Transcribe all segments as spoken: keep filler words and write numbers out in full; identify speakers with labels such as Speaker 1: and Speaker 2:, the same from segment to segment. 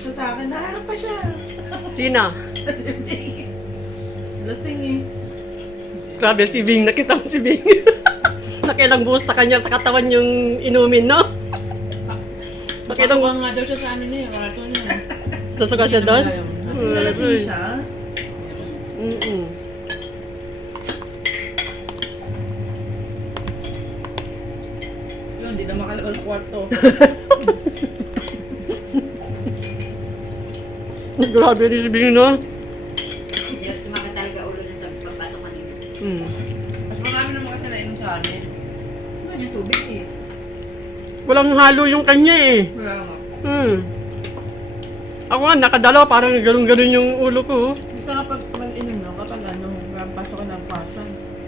Speaker 1: Gusto sa akin, naharap pa siya.
Speaker 2: Sino?
Speaker 1: Lasing eh.
Speaker 2: Grabe si Bing. Nakita mo si Bing. Nakilang buhos sa kanya sa katawan yung inumin, no? Nakilang
Speaker 3: Pasukan nga daw siya sa ano niya, karato niya.
Speaker 2: Sasuka siya doon?
Speaker 1: Lasing na lasing siya.
Speaker 2: Mm-mm.
Speaker 3: Yun, hindi na makalabas sa kwarto.
Speaker 2: Grabe rin si Bing, no?
Speaker 4: Hindi ako sumakit talaga ulo na sa pagpasok kanina.
Speaker 2: Mm.
Speaker 3: Mas marami naman kasi nainom sa amin.
Speaker 4: Ano yung tubig eh?
Speaker 2: Walang halo yung kanya eh.
Speaker 3: Wala nga.
Speaker 2: Hmm. Ako nga, nakadalawa, parang ganun-ganun yung ulo ko.
Speaker 3: Gusto nga pag mag-inom no, kapag ano, pasok ka ng pasan.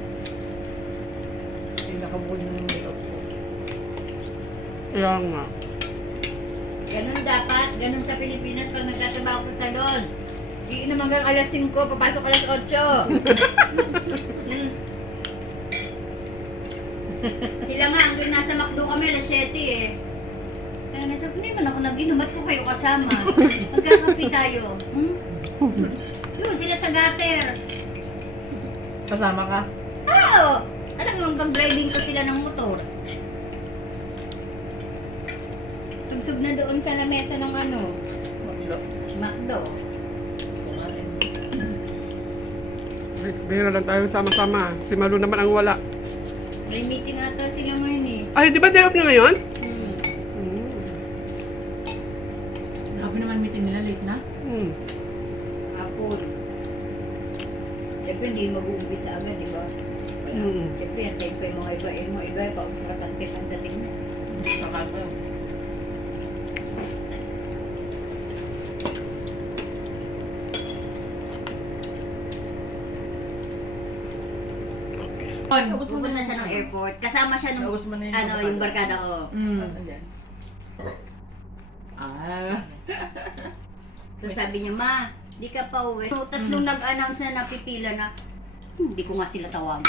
Speaker 3: Yung nakabukod ng makeup ko.
Speaker 2: Kaya nga.
Speaker 4: Ganun dapat, ganun sa Pilipinas pag nagtatrabaho ko sa salon. Hindi naman hanggang alas singko, papasok alas otso. Hmm. Sila nga, ang nasa McDo kami, alas siyete eh. Kaya nasa, hindi man ako nag-inom, ba't ko kayo kasama? Magkakapi tayo. Hmm? Yun, sila sa gutter.
Speaker 3: Kasama ka?
Speaker 4: Oo! Alam mo, hanggang driving ko sila ng motor. Sugsug na doon sa lamesa ng ano,
Speaker 3: Wala.
Speaker 4: McDo.
Speaker 3: Wala rin.
Speaker 2: Bihira lang tayo sama-sama. Si Malu naman ang wala.
Speaker 4: May meeting ata sila ngayon eh.
Speaker 2: Ay, di ba day off na ngayon?
Speaker 4: Hmm.
Speaker 2: Hmm.
Speaker 3: Grabe naman meeting nila, late na.
Speaker 2: Hmm.
Speaker 4: Apple. Siyempre hindi mag-uumpisa agad, di ba?
Speaker 2: Hmm.
Speaker 4: Siyempre, hantay ko yung mga iba. Yung mga iba, pag matangkis ang dating na.
Speaker 3: Saka pa.
Speaker 4: Pupunta siya ng airport. Kasama siya nung,
Speaker 3: Naubos mo na yun.
Speaker 4: ano, yung barkada ko.
Speaker 3: Mm. Ah.
Speaker 4: So sabi niya, ma, di ka pa uwi. So, tas nung nag-announce na napipila na, hindi ko nga sila tawagin.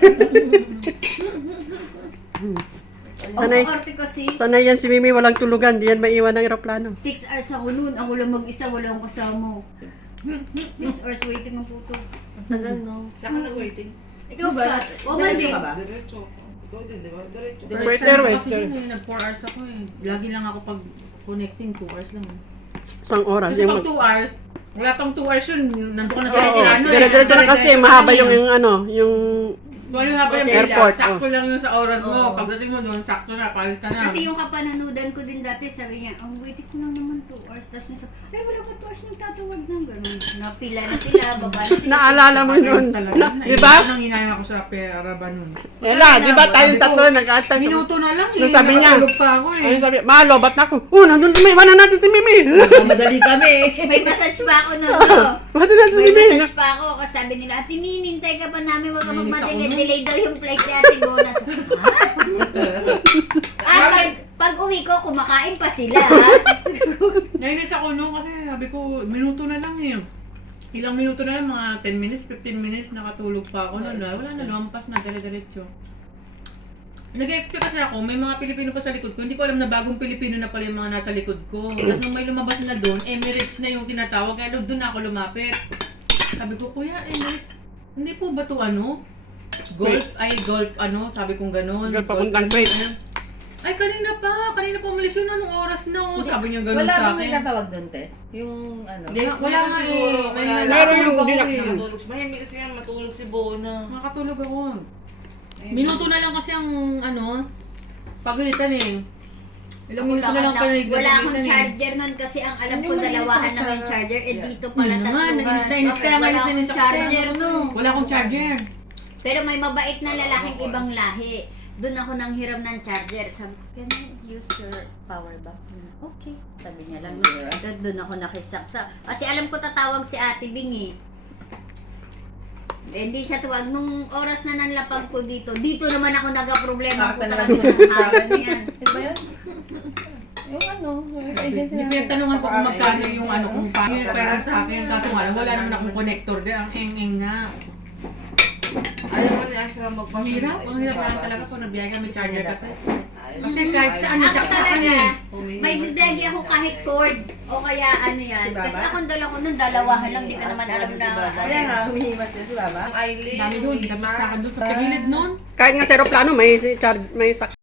Speaker 4: Ang
Speaker 2: Sanay,
Speaker 4: korte kasi,
Speaker 2: sanay yan si Mimi, walang tulugan. Di yan maiwan ng aeroplano.
Speaker 4: six hours ako noon. Ako lang mag-isa, wala akong kasama. six hours waiting ang puto.
Speaker 3: Tagal no. Saan ka nag-waiting?
Speaker 4: Ikaw ba? O, Monday.
Speaker 1: Diretso. Ikaw din, di ba? Diretso.
Speaker 2: Wait there, wait
Speaker 3: Kasi
Speaker 2: there.
Speaker 3: yun, nag four hours ako eh. Lagi lang ako pag connecting, two hours lang. eh.
Speaker 2: Isang oras.
Speaker 3: Kasi
Speaker 2: Yung
Speaker 3: pag
Speaker 2: mag-
Speaker 3: two hours, wala pang two hours yun, nandun ka na sa
Speaker 2: Oo,
Speaker 3: Tirano eh.
Speaker 2: dire-diretso na kasi mahaba yung, yung ano, yung
Speaker 3: Kung ano nga ba yung
Speaker 2: Airport,
Speaker 3: airport, sakto
Speaker 2: oh.
Speaker 3: lang yun sa oras mo.
Speaker 4: Oo.
Speaker 3: Pagdating mo doon, sakto na, palis ka na.
Speaker 4: Kasi yung kapananudan ko din dati, sabi niya, oh, waiting ko lang naman two hours. Tapos nasa, ay, wala ka two hours nang tatawag ng gano'n. Napila na sila, baba na sila.
Speaker 2: naalala mo yun.
Speaker 3: Talaga,
Speaker 2: Na, di ba?
Speaker 3: Nang inaya ako sa pera nun.
Speaker 2: Ela, di ba tayong tatlo nag-aantay?
Speaker 3: Minuto na lang eh.
Speaker 2: Nung sabi niya,
Speaker 3: nakatulog pa ako eh.
Speaker 2: Ayun sabi, Malo, ba't na ako? Oh, nandun si Mimi, wala natin si Mimi.
Speaker 3: Madali kami eh.
Speaker 4: May massage pa ako nun, no?
Speaker 2: Wala natin si
Speaker 4: May
Speaker 2: Mimi.
Speaker 4: massage pa ako kasi sabi nila, Ate Min, hintay ka pa namin, huwag ka
Speaker 3: Nainis ako
Speaker 4: magmadelay.
Speaker 3: nun.
Speaker 4: Delay daw yung flight ni Ate Gona. At pag, pag uwi ko, kumakain pa sila.
Speaker 3: Nainis ako noon kasi sabi ko, minuto na lang eh. Ilang minuto na lang, mga ten minutes, fifteen minutes, nakatulog pa ako noon. Wala na, lumampas na, dire-diretso. Nag-expect kasi ako, may mga Pilipino pa sa likod ko. Hindi ko alam na bagong Pilipino na pala yung mga nasa likod ko. Tapos nung may lumabas na doon, Emirates na yung tinatawag. Kaya doon na ako lumapit. Sabi ko, Kuya, Emirates, hindi po ba to ano? Golf, ay golf, ano, sabi kong gano'n.
Speaker 2: Golf papuntang Kuwait.
Speaker 3: Ay, kanina pa. Kanina po umalis yun. Anong oras na? Oh. Sabi niya gano'n
Speaker 5: Wala
Speaker 3: sa
Speaker 5: bang may
Speaker 3: akin.
Speaker 5: natawag doon, te? Yung ano?
Speaker 3: Hindi, wala nga eh. May
Speaker 2: Meron
Speaker 3: natulog
Speaker 2: yung
Speaker 3: ako
Speaker 2: hindi na-
Speaker 3: eh.
Speaker 1: Matulog. Mahimik kasi yan, matulog si Bona.
Speaker 3: Makatulog ako. Minuto na lang kasi ang ano, pagalitan eh. Ilang minuto na lang kayo
Speaker 4: Wala akong
Speaker 3: nagagalitan eh.
Speaker 4: charger nun kasi ang alam ko dalawahan lang yung charger. Eh dito
Speaker 3: Yun
Speaker 4: pala
Speaker 3: naman,
Speaker 4: tatluhan.
Speaker 3: nainis na inis kaya nga
Speaker 4: Wala
Speaker 3: inis na
Speaker 4: akong
Speaker 3: inis ako.
Speaker 4: charger no.
Speaker 3: Wala akong charger.
Speaker 4: Pero may mabait na lalaking ibang lahi. Doon ako nang hiram ng charger. Sabi ko, can I use your power bank? Okay. Sabi niya lang. Doon, doon ako nakisaksa. Kasi alam ko tatawag si Ate Bing eh. Eh, hindi siya tuwag. Nung oras na nanlapag ko dito, dito naman ako nagka-problema ko talaga ng hayop niyan.
Speaker 5: Ito ba yun? Yung ano? Yung agency
Speaker 3: Hindi
Speaker 5: na-
Speaker 3: pinagtanungan ko kung magkano yung ano, kung paano yung pera sa akin. Kaso nga lang, wala naman akong connector din. Ang eng-eng na.
Speaker 1: Ayaw mo ni Asra magpapahirap.
Speaker 3: Ang hirap, ang hirap lang talaga kung nabiyay ka, may charger ka pa. Kasi kahit saan
Speaker 4: Ako
Speaker 3: nasa
Speaker 4: talaga,
Speaker 1: Humihimas
Speaker 4: may bibigay ako kahit cord o kaya ano yan.
Speaker 5: Si Baba?
Speaker 4: Kasi akong dala ko nun, dalawahan lang, di ko naman alam na.
Speaker 5: Kaya nga, humihimas din si Baba.
Speaker 1: Ang Eileen.
Speaker 3: Dami doon, dami sa akin doon sa tagilid noon.
Speaker 2: Kahit nga sa aeroplano, may, si char- may sak